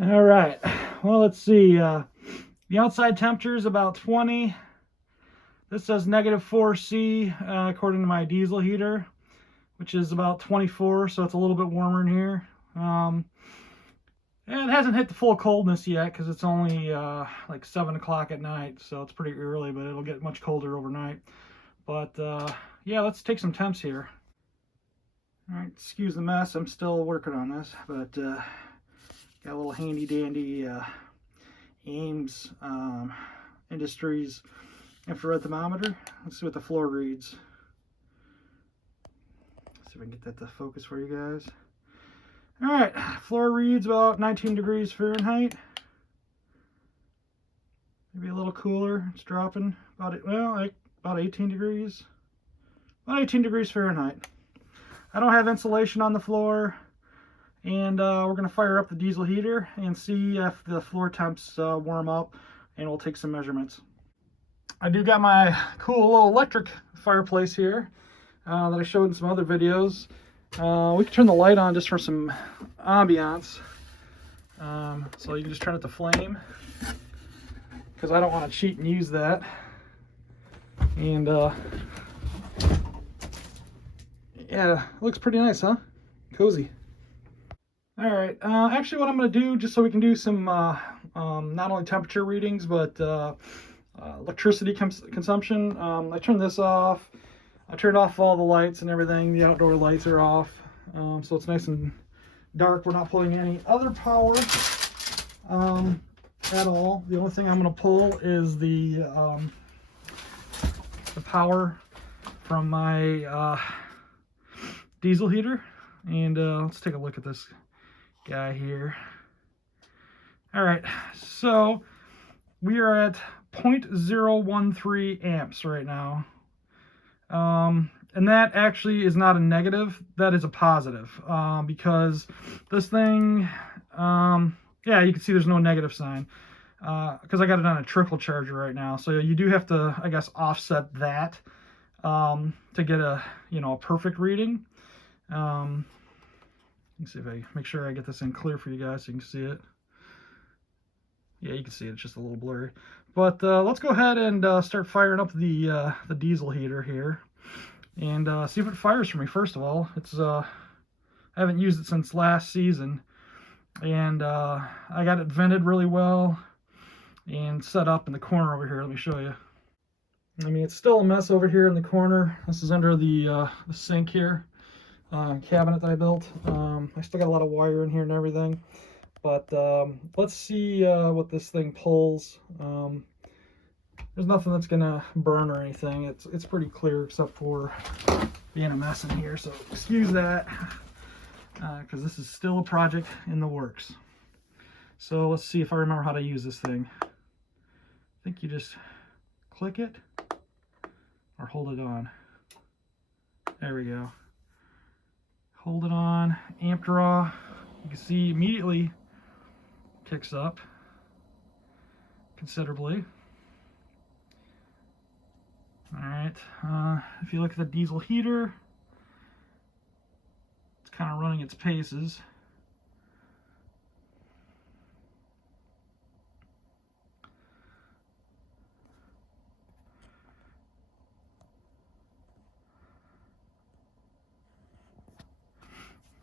All right, well, let's see. The outside temperature is about 20. This says -4C according to my diesel heater, which is about 24, so it's a little bit warmer in here. And it hasn't hit the full coldness yet because it's only like 7 o'clock at night, so it's pretty early, but it'll get much colder overnight. But yeah, let's take some temps here. All right, excuse the mess. I'm still working on this, but got a little handy dandy Ames Industries infrared thermometer. Let's see what the floor reads. Let's see if I can get that to focus for you guys. All right, floor reads about 19 degrees Fahrenheit. Maybe a little cooler. It's dropping about, well, like about 18 degrees. About 18 degrees Fahrenheit. I don't have insulation on the floor. And we're going to fire up the diesel heater and see if the floor temps warm up, and we'll take some measurements. I do got my cool little electric fireplace here that I showed in some other videos. We can turn the light on just for some ambiance. So you can just turn it to flame, because I don't want to cheat and use that. And yeah, it looks pretty nice, huh? Cozy. All right, actually what I'm going to do, just so we can do some not only temperature readings, but electricity consumption, I turned this off. I turned off all the lights and everything. The outdoor lights are off, so it's nice and dark. We're not pulling any other power at all. The only thing I'm going to pull is the power from my diesel heater. And let's take a look at this guy here. All right, so we are at 0.013 amps right now, and that actually is not a negative, that is a positive, because this thing, yeah, you can see there's no negative sign, because I got it on a trickle charger right now, so you do have to, I guess, offset that to get a, you know, a perfect reading. Let's see if I make sure I get this in clear for you guys so you can see it. Yeah, you can see it, it's just a little blurry. But let's go ahead and start firing up the diesel heater here, and see if it fires for me. First of all, it's I haven't used it since last season, And I got it vented really well and set up in the corner over here. Let me show you. I mean, it's still a mess over here in the corner. This is under the sink here, cabinet that I built. I still got a lot of wire in here and everything. But let's see what this thing pulls. There's nothing that's gonna burn or anything. It's pretty clear except for being a mess in here. So excuse that, because this is still a project in the works. So let's see if I remember how to use this thing. I think you just click it or hold it on. There we go. Hold it on, amp draw. You can see immediately kicks up considerably. All right, if you look at the diesel heater, it's kind of running its paces.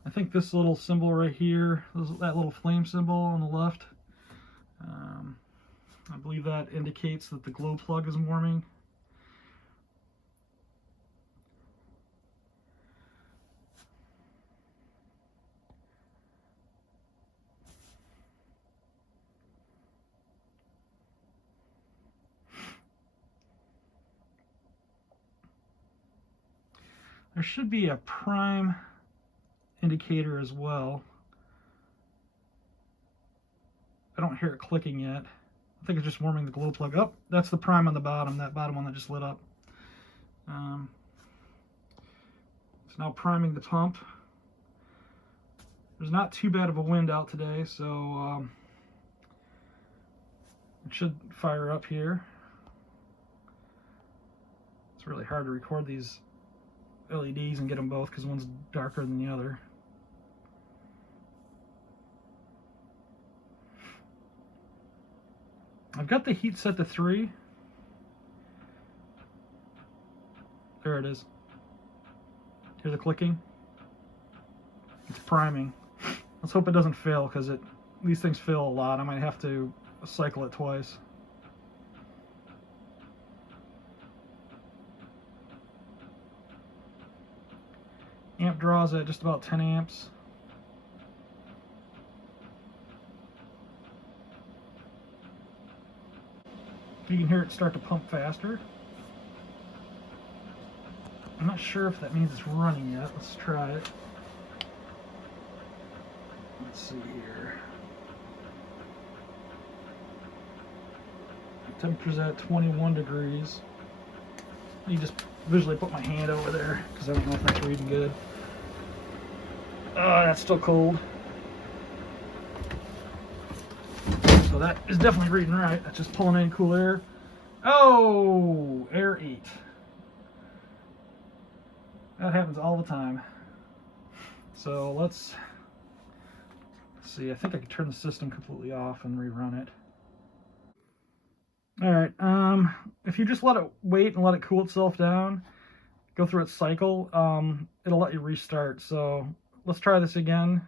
I think this little symbol right here, that little flame symbol on the left, I believe that indicates that the glow plug is warming. There should be a prime indicator as well. I don't hear it clicking yet. I think it's just warming the glow plug up. That's the prime on the bottom, that bottom one that just lit up. It's now priming the pump. There's not too bad of a wind out today, so it should fire up here. It's really hard to record these LEDs and get them both because one's darker than the other. I've got the heat set to 3. There it is. Hear the clicking? It's priming. Let's hope it doesn't fail, because these things fail a lot. I might have to cycle it twice. Amp draws at just about 10 amps. You can hear it start to pump faster. I'm not sure if that means it's running yet. Let's try it. Let's see here. The temperature's at 21 degrees. You just visually put my hand over there because I don't know if that's reading good. Oh, that's still cold. So that is definitely reading right. That's just pulling in cool air. Oh, air 8. That happens all the time. So let's see. I think I can turn the system completely off and rerun it. All right. If you just let it wait and let it cool itself down, go through its cycle, it'll let you restart. So let's try this again.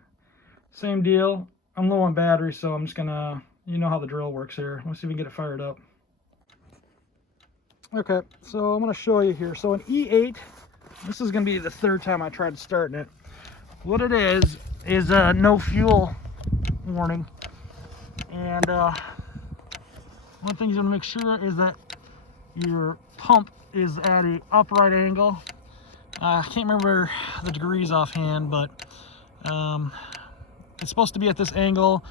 Same deal. I'm low on battery, so I'm just gonna, you know how the drill works here. Let's see if we can get it fired up. Okay, so I'm gonna show you here. So an E8, this is gonna be the 3rd time I tried starting it. What it is a no fuel warning. And one thing you want to make sure is that your pump is at an upright angle. I can't remember the degrees offhand, but it's supposed to be at this angle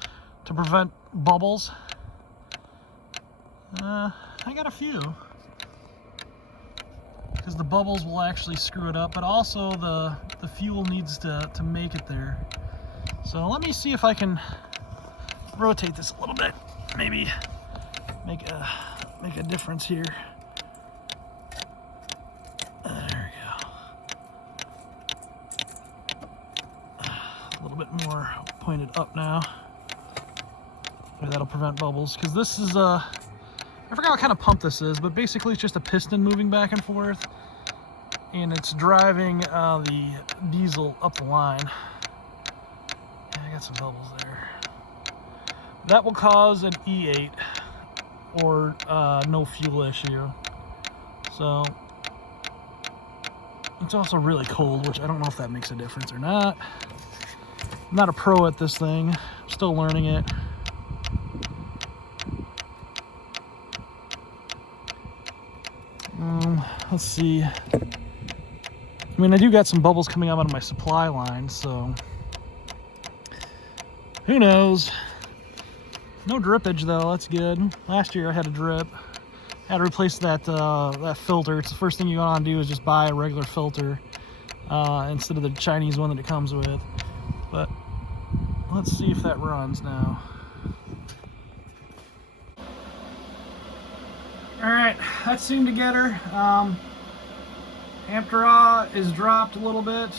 to prevent bubbles. I got a few, because the bubbles will actually screw it up, but also the fuel needs to make it there. So let me see if I can rotate this a little bit, maybe make a difference here. There we go. A little bit more pointed up now. Maybe that'll prevent bubbles, because this is I forgot what kind of pump this is, but basically it's just a piston moving back and forth, and it's driving the diesel up the line. Yeah, I got some bubbles there. that will cause an E8 or no fuel issue. So it's also really cold, which I don't know if that makes a difference or not. I'm not a pro at this thing. I'm still learning it. Let's see. I mean, I do got some bubbles coming out of my supply line, so who knows? No drippage though, that's good. Last year I had a drip. I had to replace that that filter. It's the first thing you want to do is just buy a regular filter instead of the Chinese one that it comes with. But let's see if that runs now. Alright, that seemed to get her. Amp draw is dropped a little bit.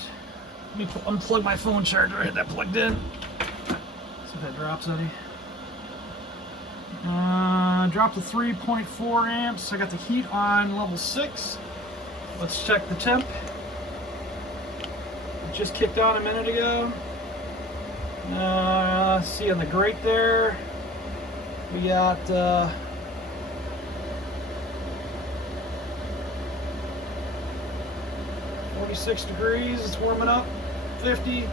Let me unplug my phone charger. I had that plugged in. See if that drops any. Dropped to 3.4 amps. I got the heat on level 6. Let's check the temp. It just kicked on a minute ago. See on the grate there, we got 46 degrees. It's warming up. 50.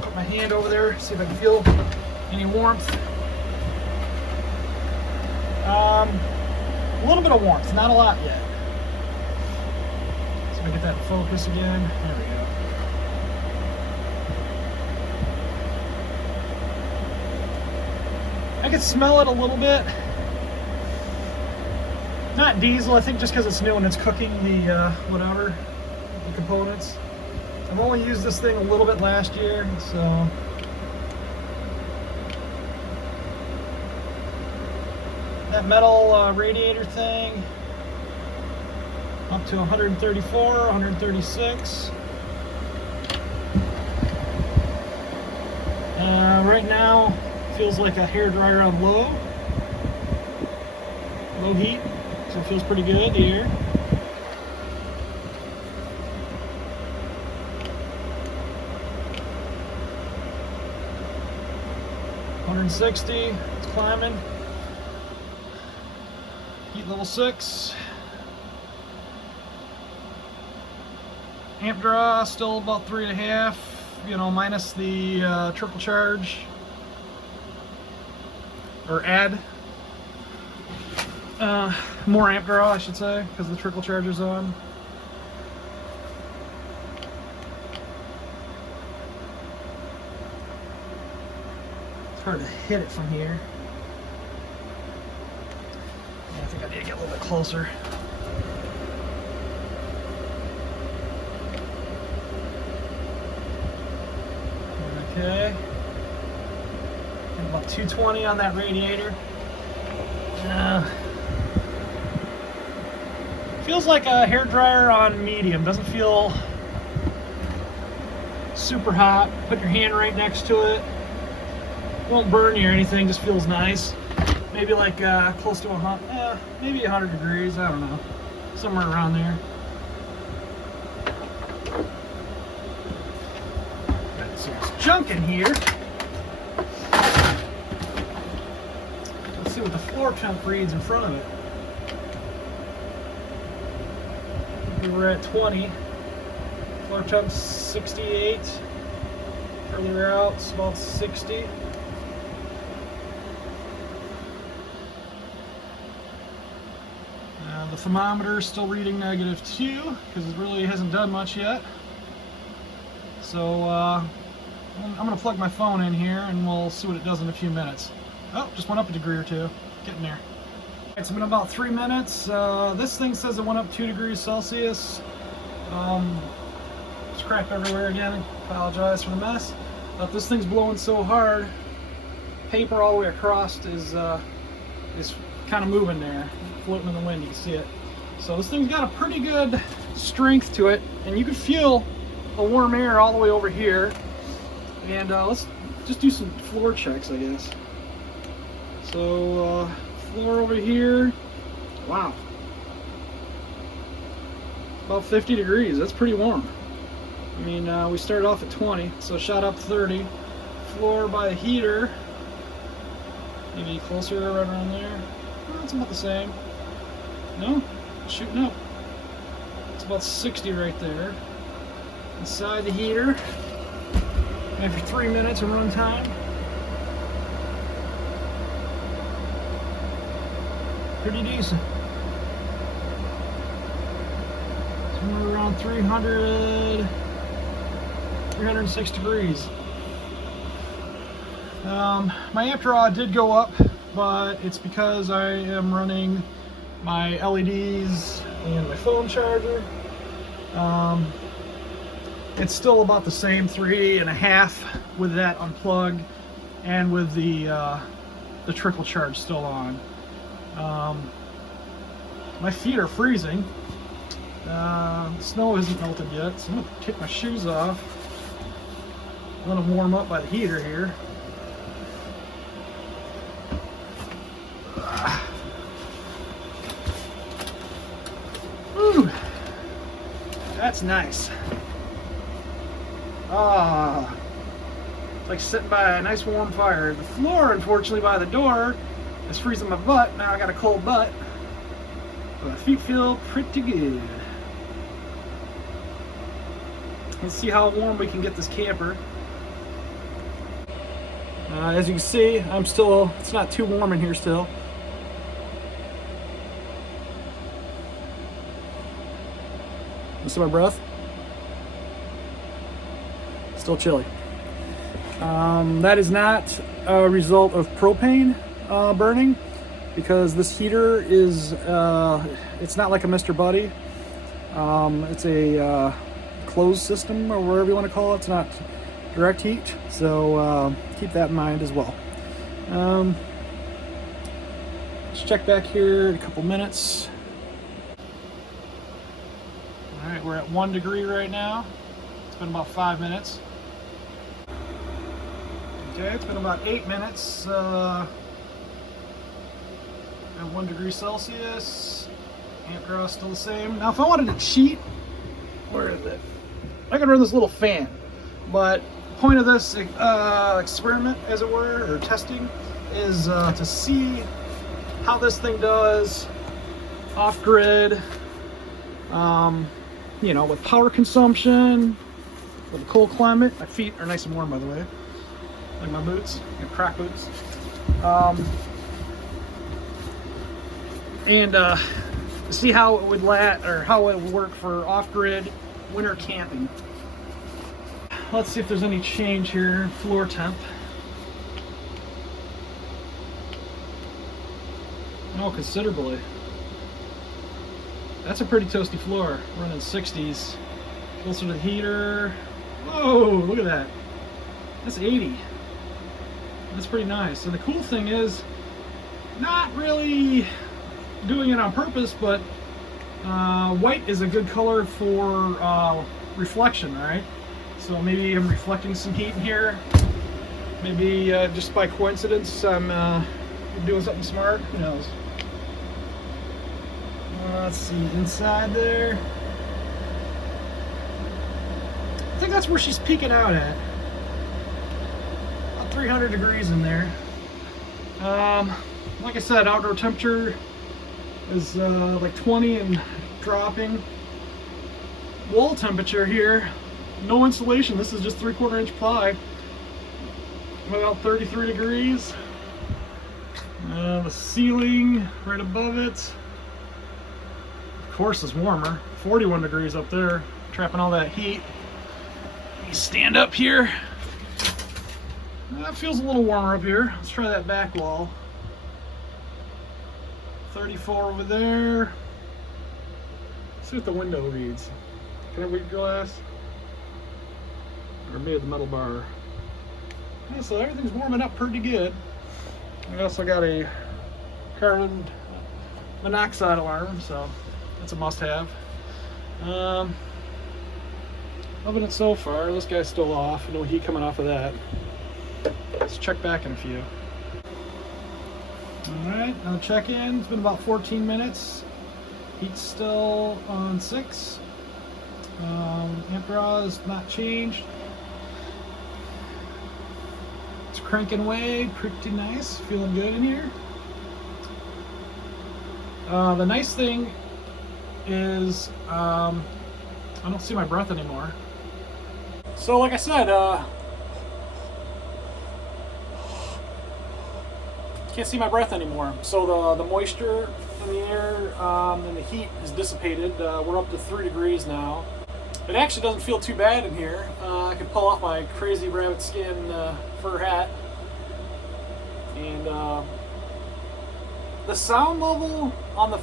Put my hand over there, see if I can feel any warmth. A little bit of warmth, not a lot yet. So I get that in focus again. There we go. I can smell it a little bit. Not diesel, I think just because it's new and it's cooking the the components. I've only used this thing a little bit last year, so that metal radiator thing up to 134, 136. Right now feels like a hair dryer on low heat, so it feels pretty good, the air. $160, it's climbing. Heat level 6. Amp draw still about 3.5, you know, minus the trickle charge, or add more amp draw, I should say, because the trickle charge is on. Hard to hit it from here. Yeah, I think I need to get a little bit closer. Okay. And about 220 on that radiator. Feels like a hair dryer on medium. Doesn't feel super hot. Put your hand right next to it. Won't burn you or anything, just feels nice. Maybe like close to 100, maybe 100 degrees, I don't know. Somewhere around there. Got some junk in here. Let's see what the floor temp reads in front of it. We were at 20. Floor temp 68. Further out, it's about 60. The thermometer is still reading -2 because it really hasn't done much yet. So I'm going to plug my phone in here and we'll see what it does in a few minutes. Oh, just went up a degree or two. Getting there. It's been about 3 minutes. This thing says it went up 2 degrees Celsius. There's crap everywhere again. Apologize for the mess. But this thing's blowing so hard. Paper all the way across is kind of moving there, floating in the wind. You can see it. So this thing's got a pretty good strength to it, and you can feel the warm air all the way over here. And let's just do some floor checks, I guess. So floor over here. Wow. about 50 degrees. That's pretty warm. I mean, we started off at 20, so shot up 30. Floor by the heater, maybe closer, right around there. Oh, it's about the same. No, it's shooting up. It's about 60 right there. Inside the heater, after 3 minutes of run time. Pretty decent. Somewhere around 306 degrees. My amp draw did go up, but it's because I am running my LEDs and my phone charger. It's still about the same, 3.5 with that unplugged and with the trickle charge still on. My feet are freezing. The snow isn't melted yet, so I'm going to take my shoes off. Let them warm up by the heater here. Whew. That's nice. Ah, it's like sitting by a nice warm fire. The floor, unfortunately, by the door is freezing my butt. Now I got a cold butt, but my feet feel pretty good. Let's see how warm we can get this camper. As you can see, it's not too warm in here still. Listen to my breath. Still chilly. That is not a result of propane burning, because this heater is, it's not like a Mr. Buddy. It's a closed system, or whatever you want to call it. It's not direct heat, so keep that in mind as well. Let's check back here in a couple minutes. All right, we're at 1 degree right now. It's been about 5 minutes. Okay, it's been about 8 minutes at 1 degree Celsius. Amp draw still the same. Now, if I wanted to cheat, where is it? I could run this little fan, but the point of this experiment, as it were, or testing, is to see how this thing does off-grid, you know, with power consumption, with a cold climate. My feet are nice and warm, by the way, like my boots, my crack boots. And see how it would how it would work for off-grid winter camping. Let's see if there's any change here. Floor temp. Oh, considerably. That's a pretty toasty floor. Running 60s. Closer to the heater. Whoa, look at that. That's 80. That's pretty nice. And the cool thing is, not really doing it on purpose, but white is a good color for reflection, right? So maybe I'm reflecting some heat in here. Maybe just by coincidence I'm doing something smart. Who knows? Let's see, inside there. I think that's where she's peeking out at. About 300 degrees in there. Like I said, outdoor temperature is like 20 and dropping. Wall temperature here, no insulation. This is just 3/4 inch ply. About 33 degrees. The ceiling right above it, of course, is warmer. 41 degrees up there, trapping all that heat. You stand up here. That feels a little warmer up here. Let's try that back wall. 34 over there. Let's see what the window reads. Can I read glass? Or maybe the metal bar. Yeah, so everything's warming up pretty good. I also got a carbon monoxide alarm, so that's a must-have. Loving it so far. This guy's still off. No heat coming off of that. Let's check back in a few. Alright, now check in. It's been about 14 minutes. Heat's still on 6. Amp draw is not changed. It's cranking away pretty nice, feeling good in here. The nice thing is I don't see my breath anymore. So like I said, can't see my breath anymore. So the moisture in the air and the heat has dissipated. We're up to 3 degrees now. It actually doesn't feel too bad in here. I can pull off my crazy rabbit skin fur hat. And the sound level on the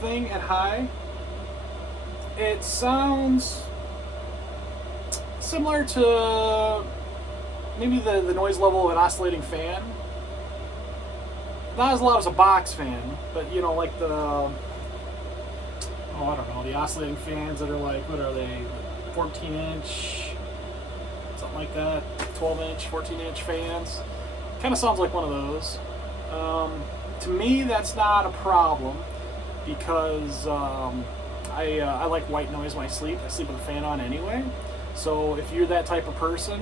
thing at high, it sounds similar to maybe the noise level of an oscillating fan. Not as loud as a box fan, but you know, like the, oh, I don't know, the oscillating fans that are like, what are they, 14-inch, something like that, 12-inch, 14-inch fans. Kind of sounds like one of those. To me, that's not a problem because I like white noise when I sleep. I sleep with a fan on anyway. So if you're that type of person,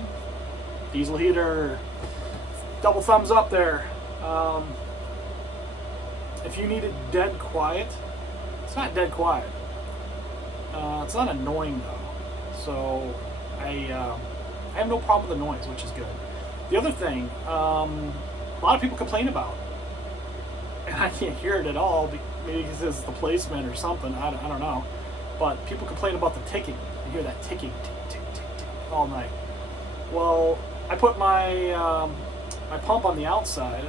diesel heater, double thumbs up there. If you need it dead quiet, it's not dead quiet. It's not annoying though. So I have no problem with the noise, which is good. The other thing, a lot of people complain about, and I can't hear it at all, maybe because it's the placement or something, I don't know. But people complain about the ticking. You hear that ticking, tick, tick, tick, tick, all night. Well, I put my my pump on the outside,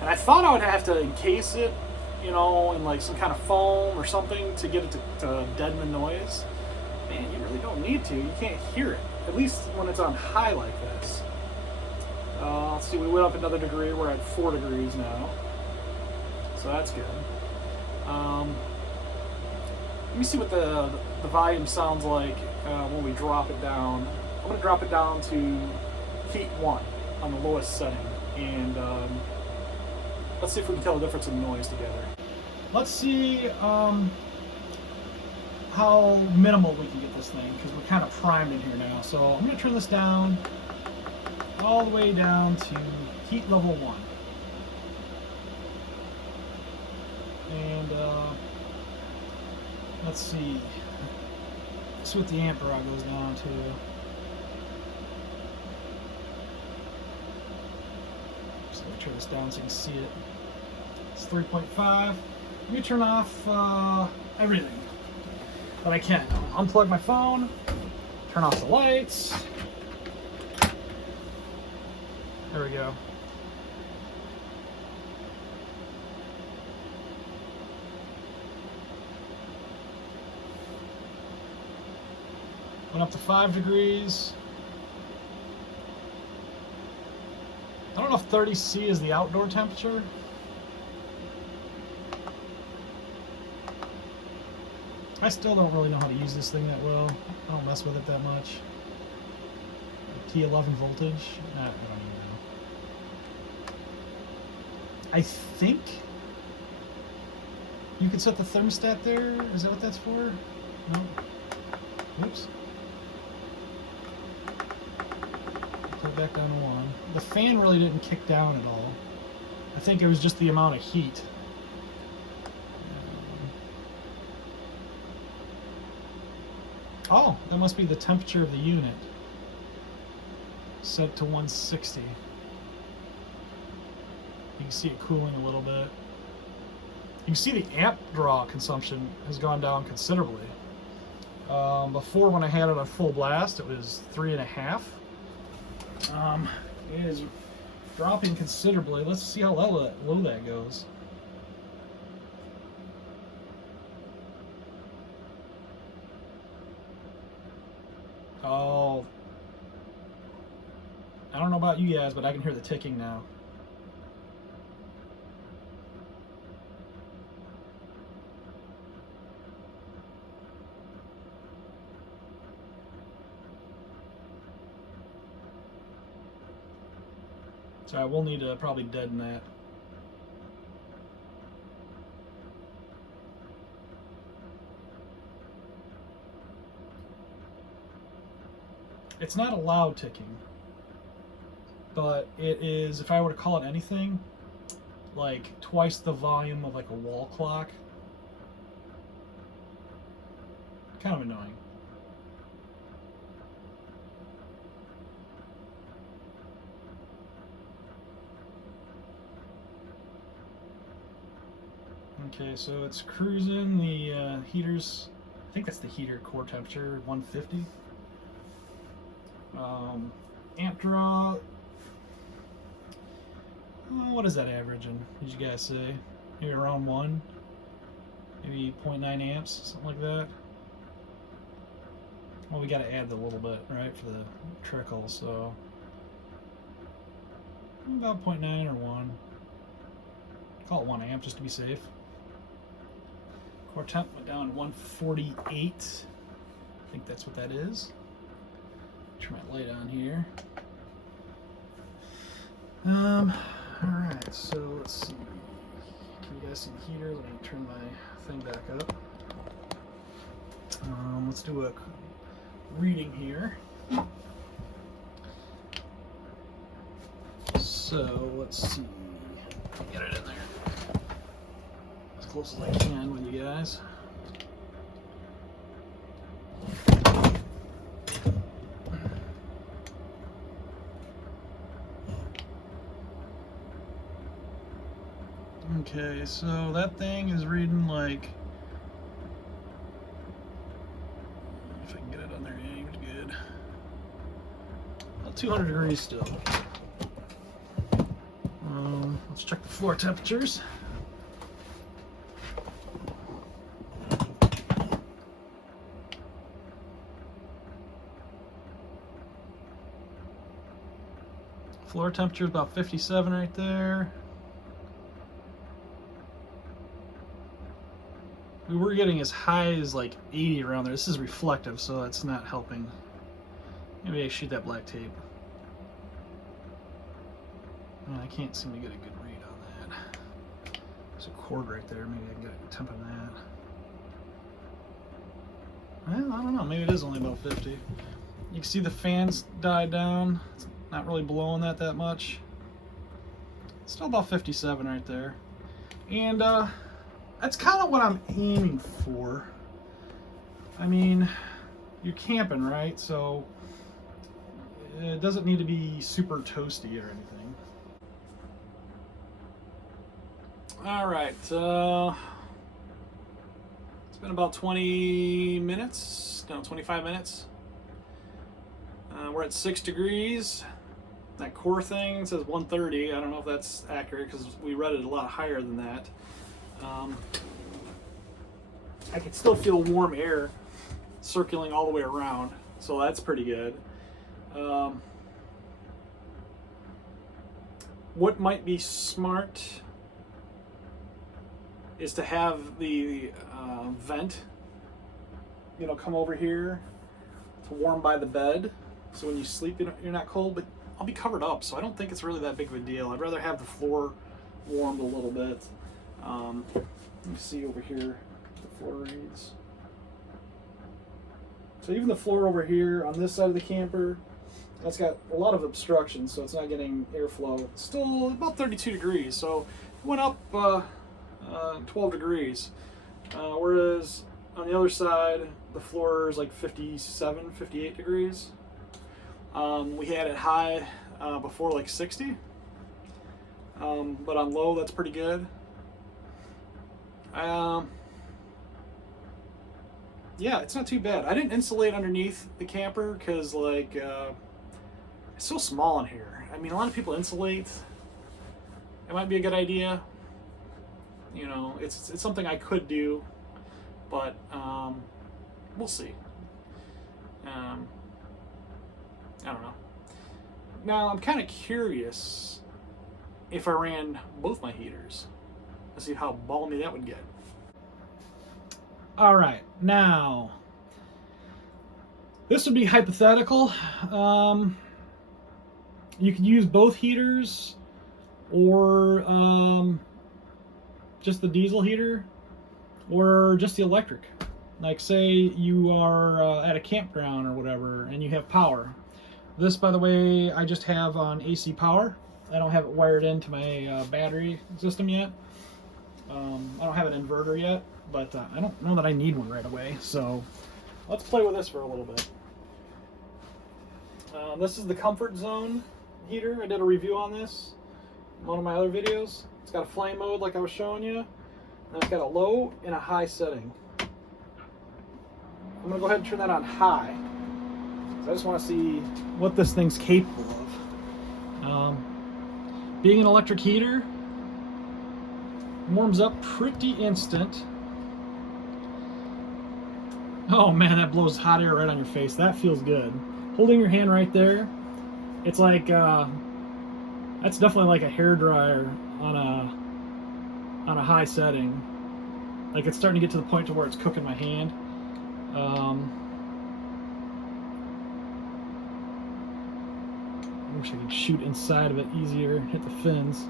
and I thought I would have to encase it, you know, in like some kind of foam or something to get it to deaden the noise. Man, you really don't need to. You can't hear it, at least when it's on high like this. Let's see, we went up another degree. We're at 4 degrees now, so that's good. Let me see what the volume sounds like when we drop it down. I'm going to drop it down to heat 1 on the lowest setting, and let's see if we can tell the difference in noise together. Let's see how minimal we can get this thing, because we're kind of primed in here now. So I'm going to turn this down all the way down to heat level 1. And let's see. See what the amp draw goes down to. So let me turn this down so you can see it. It's 3.5. Let me turn off everything that I can. Unplug my phone, turn off the lights. There we go. Went up to 5 degrees. I don't know if 30 C is the outdoor temperature. I still don't really know how to use this thing that well. I don't mess with it that much. T11 voltage? Nah, I don't even know. I think you could set the thermostat there. Is that what that's for? No. Oops. Put it back down to 1. The fan really didn't kick down at all. I think it was just the amount of heat. Oh, that must be the temperature of the unit. Set to 160. You can see it cooling a little bit. You can see the amp draw consumption has gone down considerably. Before, when I had it on full blast, it was 3.5. It is dropping considerably. Let's see how low that goes. Oh, I don't know about you guys, but I can hear the ticking now. So I will need to probably deaden that. It's not a loud ticking, but it is, if I were to call it anything, like twice the volume of like a wall clock. Kind of annoying. Okay, so it's cruising the heaters. I think that's the heater core temperature, 150. Amp draw. What is that averaging? Did you guys say? Maybe around 1? Maybe 0.9 amps, something like that. Well, we got to add a little bit, right, for the trickle, so about 0.9 or 1. Call it 1 amp just to be safe. Core temp went down to 148. I think that's what that is. Turn my light on here. Alright, so let's see. Can you guys see the heater? Let me turn my thing back up. Let's do a reading here. So let's see. Get it in there as close as I can with you guys. Okay, so that thing is reading like, if I can get it on there aimed good, about 200 degrees still. Let's check the floor temperatures. Floor temperature is about 57 right there. We were getting as high as like 80 around there. This is reflective, so that's not helping. Maybe I shoot that black tape. I can't seem to get a good read on that. There's a cord right there. Maybe I can get a temp on that. Well, I don't know. Maybe it is only about 50. You can see the fans died down. It's not really blowing that much. Still about 57 right there. And that's kind of what I'm aiming for. I mean, you're camping, right? So it doesn't need to be super toasty or anything. All right, it's been about 20 minutes, no, 25 minutes. We're at 6 degrees. That core thing says 130. I don't know if that's accurate because we read it a lot higher than that. I can still feel warm air circling all the way around, so that's pretty good. What might be smart is to have the vent, come over here to warm by the bed, so when you sleep you're not cold, but I'll be covered up, so I don't think it's really that big of a deal. I'd rather have the floor warmed a little bit. Let me see over here the floor reads. So even the floor over here on this side of the camper, that's got a lot of obstruction, so it's not getting airflow. It's still about 32 degrees, so it went up 12 degrees. Whereas on the other side, the floor is like 57, 58 degrees. We had it high before like 60, but on low, that's pretty good. Yeah, it's not too bad. I didn't insulate underneath the camper because like it's so small in here. I mean, a lot of people insulate. It might be a good idea. It's something I could do, but we'll see. I don't know. Now I'm kind of curious if I ran both my heaters. Let's see how balmy that would get. All right, now this would be hypothetical. You could use both heaters, or just the diesel heater, or just the electric. Like say you are at a campground or whatever and you have power. This, by the way, I just have on AC power. I don't have it wired into my battery system yet. I don't have an inverter yet, but I don't know that I need one right away. So let's play with this for a little bit. This is the Comfort Zone heater. I did a review on this in one of my other videos. It's got a flame mode like I was showing you, and it's got a low and a high setting. I'm going to go ahead and turn that on high. I just want to see what this thing's capable of. Being an electric heater, warms up pretty instant. Oh man, that blows hot air right on your face. That feels good. Holding your hand right there, it's like that's definitely like a hair dryer on a high setting. Like it's starting to get to the point to where it's cooking my hand. I wish I could shoot inside of it easier, hit the fins.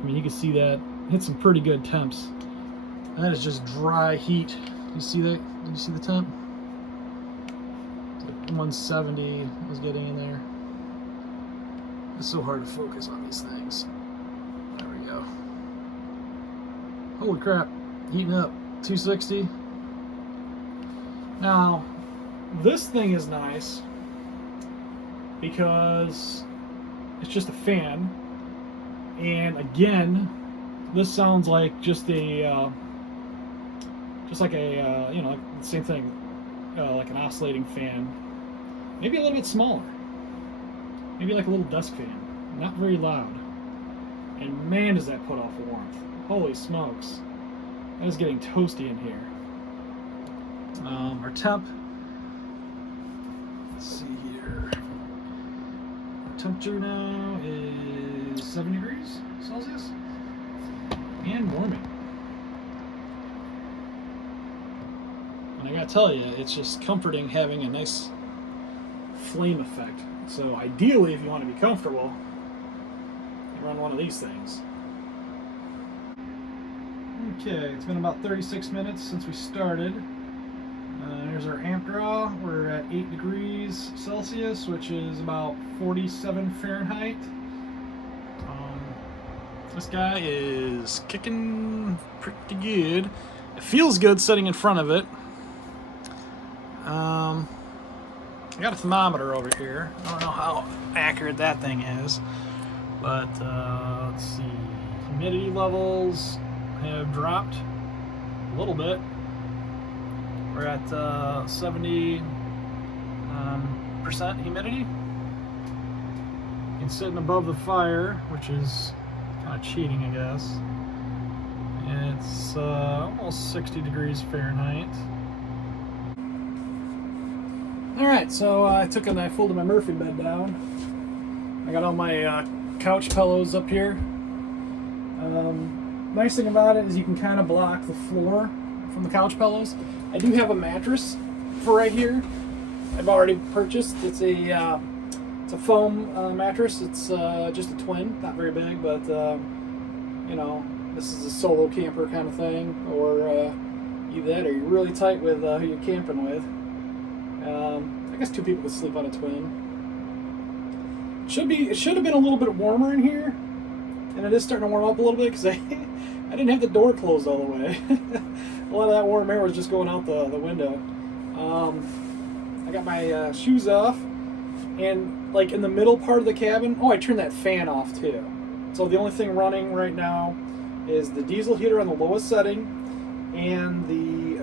I mean, you can see that hit some pretty good temps. And that is just dry heat. You see that? Did you see the temp? It's like 170 was getting in there. It's so hard to focus on these things. There we go. Holy crap, heating up. 260. Now, this thing is nice because it's just a fan, and again, this sounds like just a like the same thing, like an oscillating fan, maybe a little bit smaller, maybe like a little desk fan, not very loud, and man does that put off warmth. Holy smokes, that is getting toasty in here. Our temp, let's see here. Temperature now is 7 degrees Celsius and warming. And I gotta tell you, it's just comforting having a nice flame effect. So ideally, if you want to be comfortable, you run one of these things. Okay, it's been about 36 minutes since we started. Here's our amp draw. We're at 8 degrees Celsius, which is about 47 Fahrenheit. This guy is kicking pretty good. It feels good sitting in front of it. I got a thermometer over here. I don't know how accurate that thing is, but let's see. Humidity levels have dropped a little bit. We're at 70% humidity. And sitting above the fire, which is kind of cheating, I guess. It's almost 60 degrees Fahrenheit. Alright, so I took and I folded my Murphy bed down. I got all my couch pillows up here. Nice thing about it is you can kind of block the floor from the couch pillows. I do have a mattress for right here. I've already purchased. It's a foam mattress. It's just a twin, not very big, but you know, this is a solo camper kind of thing, or either that or you're really tight with who you're camping with. I guess two people could sleep on a twin. It should have been a little bit warmer in here, and it is starting to warm up a little bit because I didn't have the door closed all the way. A lot of that warm air was just going out the window. I got my shoes off, and like in the middle part of the cabin, I turned that fan off too. So the only thing running right now is the diesel heater on the lowest setting and the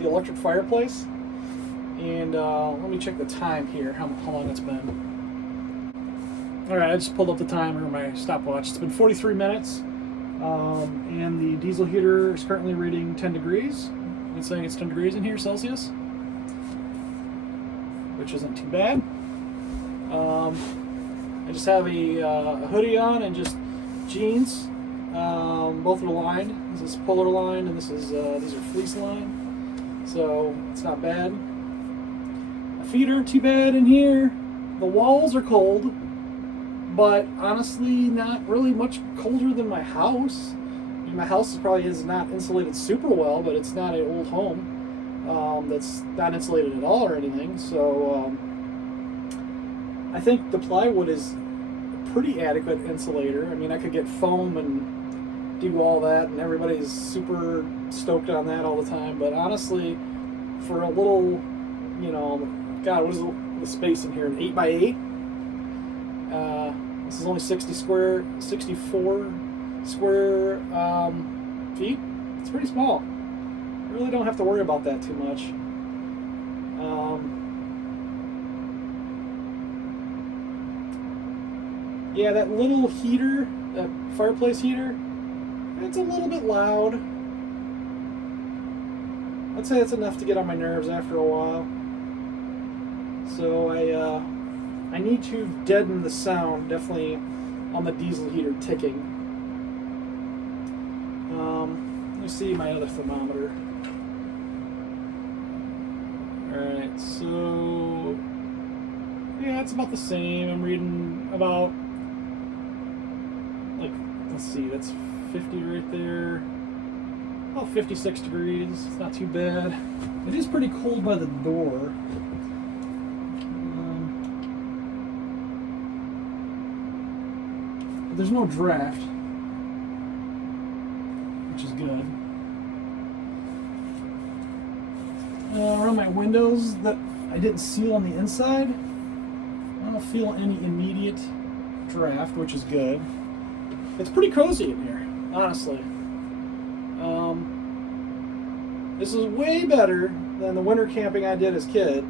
electric fireplace. And let me check the time here, how long it's been. Alright, I just pulled up the timer, my stopwatch. It's been 43 minutes. And the diesel heater is currently reading 10 degrees. It's saying it's 10 degrees in here Celsius, which isn't too bad. I just have a hoodie on and just jeans. Both are lined. This is polar lined, and these are fleece lined. So it's not bad. My feet aren't too bad in here. The walls are cold, but honestly not really much colder than my house. I mean, my house is not insulated super well, but it's not an old home. that's not insulated at all or anything. So I think the plywood is a pretty adequate insulator. I mean, I could get foam and do all that, and everybody's super stoked on that all the time. But honestly, for a little, you know, God, what is the space in here? An 8x8. This is only 64 square feet. It's pretty small. I really don't have to worry about that too much. Yeah, that little heater, that fireplace heater, it's a little bit loud. I'd say it's enough to get on my nerves after a while. So I need to deaden the sound, definitely, on the diesel heater ticking. Let me see my other thermometer. Alright, so yeah, it's about the same. I'm reading about, like, let's see, that's 50 right there. About 56 degrees. It's not too bad. It is pretty cold by the door. But there's no draft, which is good. Around my windows that I didn't seal on the inside, I don't feel any immediate draft, which is good. It's pretty cozy in here, honestly. This is way better than the winter camping I did as a kid,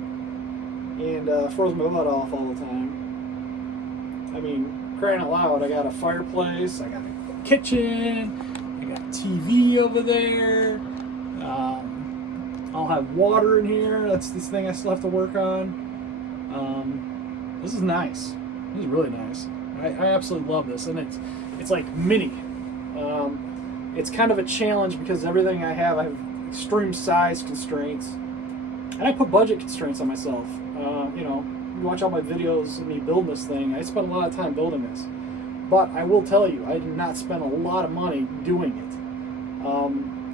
and froze my butt off all the time. I mean, crying out loud, I got a fireplace, I got a kitchen, I got a TV over there. I'll have water in here. That's this thing I still have to work on. This is nice. This is really nice. I absolutely love this, and it's like mini. It's kind of a challenge because everything I have extreme size constraints, and I put budget constraints on myself. You know, you watch all my videos of me building this thing. I spent a lot of time building this, but I will tell you, I did not spend a lot of money doing it.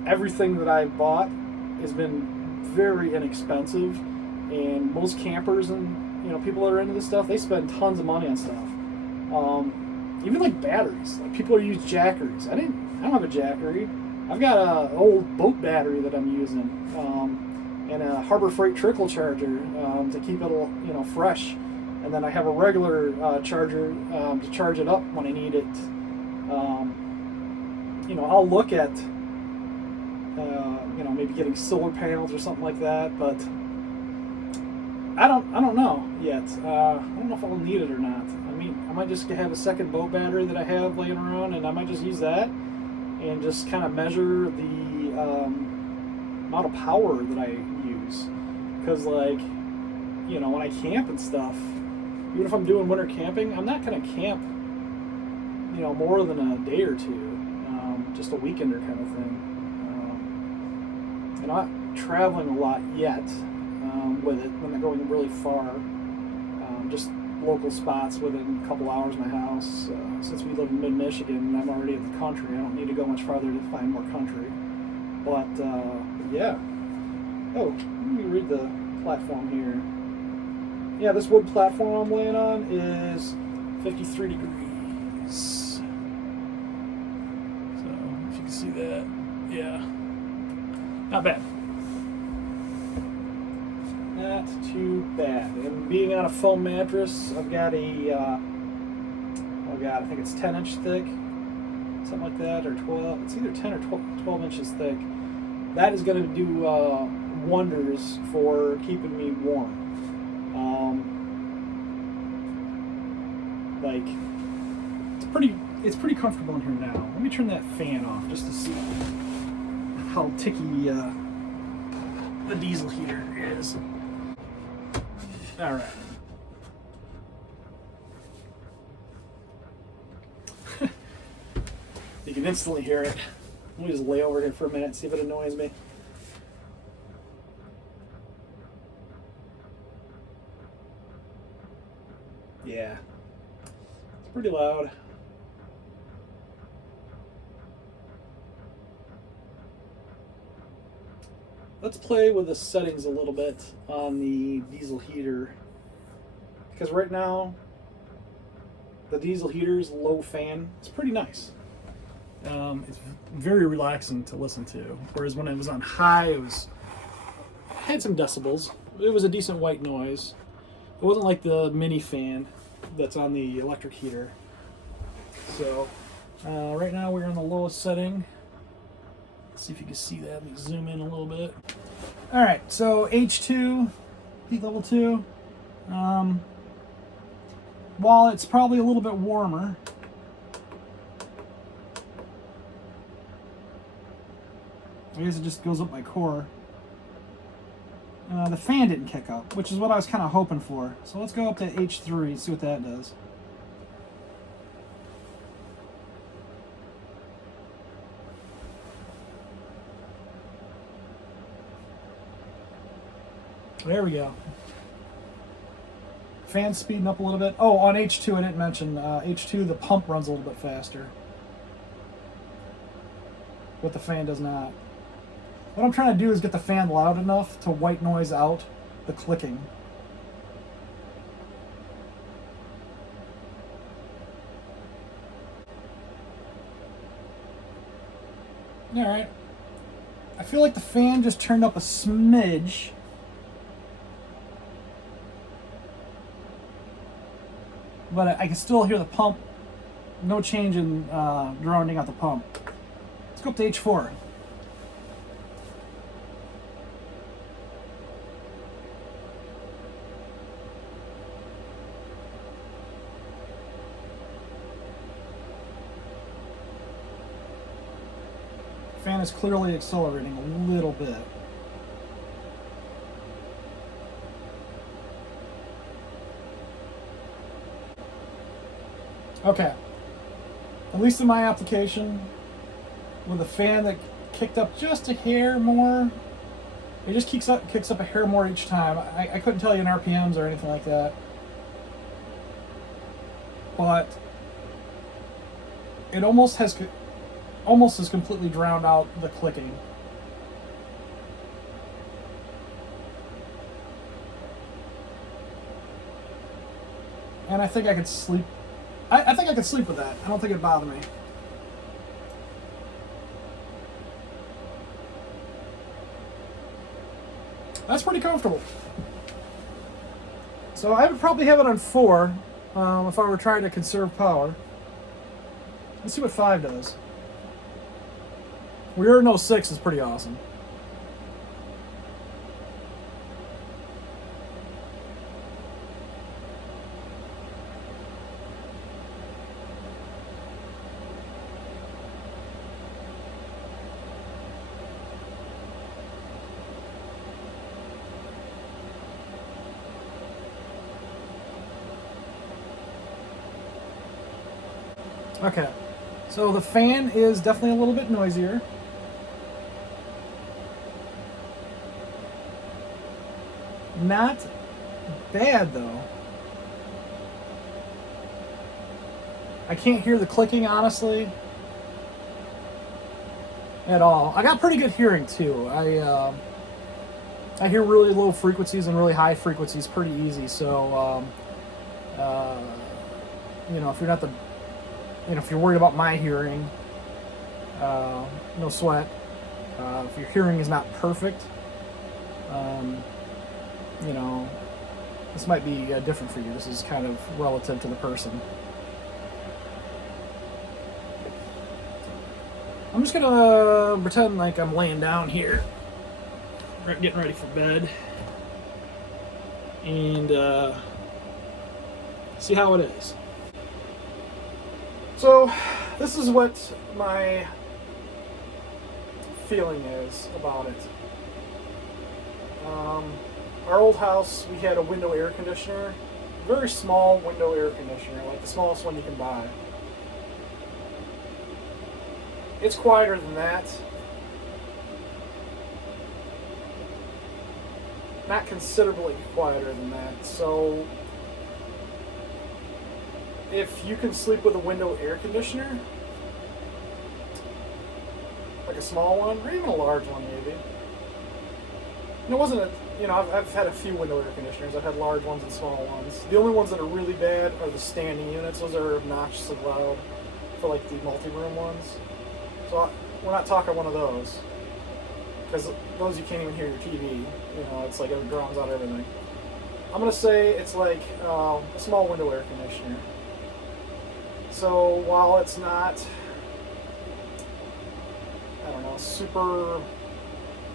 Everything that I've bought has been very inexpensive, and most campers and people that are into this stuff, they spend tons of money on stuff. Even like batteries, like people use jackeries. I don't have a jackery. I've got an old boat battery that I'm using, and a Harbor Freight trickle charger to keep it fresh, and then I have a regular charger to charge it up when I need it. I'll look at maybe getting solar panels or something like that, but I don't know yet. I don't know if I'll need it or not. I mean, I might just have a second boat battery that I have laying around, and I might just use that and just kind of measure the amount of power that I use. Because, when I camp and stuff, even if I'm doing winter camping, I'm not going to camp, more than a day or two, just a weekender kind of thing. I'm not traveling a lot yet with it. I'm not going really far. Just local spots within a couple hours of my house. Since we live in mid-Michigan and I'm already in the country, I don't need to go much farther to find more country. But yeah. Oh, let me read the platform here. Yeah, this wood platform I'm laying on is 53 degrees. So, if you can see that, yeah. Not bad. Not too bad. And being on a foam mattress, I've got a, I think it's 10 inch thick, something like that, or 12. It's either 10 or 12 inches thick. That is going to do wonders for keeping me warm. It's pretty comfortable in here now. Let me turn that fan off just to see how ticky the diesel heater is. All right. You can instantly hear it. Let me just lay over here for a minute and see if it annoys me. Yeah, it's pretty loud. let's play with the settings a little bit on the diesel heater, because right now the diesel heater's low fan. It's pretty nice. It's very relaxing to listen to, whereas when it was on high, it had some decibels. It was a decent white noise. It wasn't like the mini fan that's on the electric heater. So right now we're on the lowest setting. Let's see if you can see that. Let me zoom in a little bit. All right, so H2, heat level 2. While it's probably a little bit warmer, I guess it just goes up my core. The fan didn't kick up, which is what I was kind of hoping for. So let's go up to H3 and see what that does. There we go. Fan speeding up a little bit. Oh, on H2 I didn't mention, H2 the pump runs a little bit faster, but the fan does not. What I'm trying to do is get the fan loud enough to white noise out the clicking. Alright. I feel like the fan just turned up a smidge. But I can still hear the pump. No change in drowning out the pump. Let's go up to H4. Fan is clearly accelerating a little bit. Okay. At least in my application, with a fan that kicked up just a hair more, it just kicks up a hair more each time. I couldn't tell you in RPMs or anything like that. But it almost has completely drowned out the clicking. And I think I could sleep. I think I could sleep with that. I don't think it'd bother me. That's pretty comfortable. So I would probably have it on 4 if I were trying to conserve power. Let's see what 5 does. We're in 06 is pretty awesome. Okay, so the fan is definitely a little bit noisier. Not bad though. I can't hear the clicking honestly at all. I got pretty good hearing too. I hear really low frequencies and really high frequencies pretty easy. So if you're not if you're worried about my hearing, no sweat. If your hearing is not perfect, this might be different for you. This is kind of relative to the person. I'm just gonna pretend like I'm laying down here, getting ready for bed, and see how it is. So this is what my feeling is about it. Our old house, we had a window air conditioner, very small window air conditioner, like the smallest one you can buy. It's quieter than that. Not considerably quieter than that. So if you can sleep with a window air conditioner, like a small one, or even a large one maybe, it wasn't a, you know, I've had a few window air conditioners. I've had large ones and small ones. The only ones that are really bad are the standing units. Those are obnoxiously loud for like the multi-room ones. So we're not talking one of those, because those you can't even hear your TV. You know, it's like it drowns out everything. I'm gonna say it's like a small window air conditioner. So while it's not, I don't know, super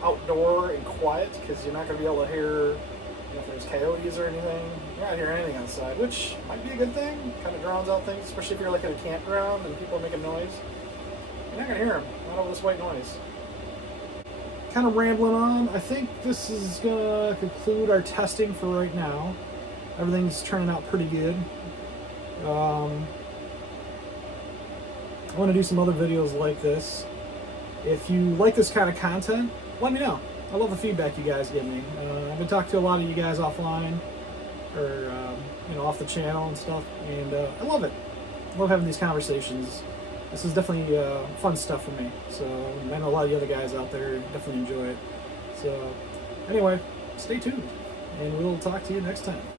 outdoor and quiet, because you're not going to be able to hear, you know, if there's coyotes or anything. You're not hearing anything outside, which might be a good thing. Kind of drowns out things, especially if you're like at a campground and people are making noise. You're not going to hear them, not over this white noise. Kind of rambling on. I think this is going to conclude our testing for right now. Everything's turning out pretty good. I want to do some other videos like this. If you like this kind of content, let me know. I love the feedback you guys give me. I've been talking to a lot of you guys offline, or you know, off the channel and stuff, and I love it. I love having these conversations. This is definitely fun stuff for me. So I know a lot of the other guys out there definitely enjoy it. So anyway, stay tuned, and we'll talk to you next time.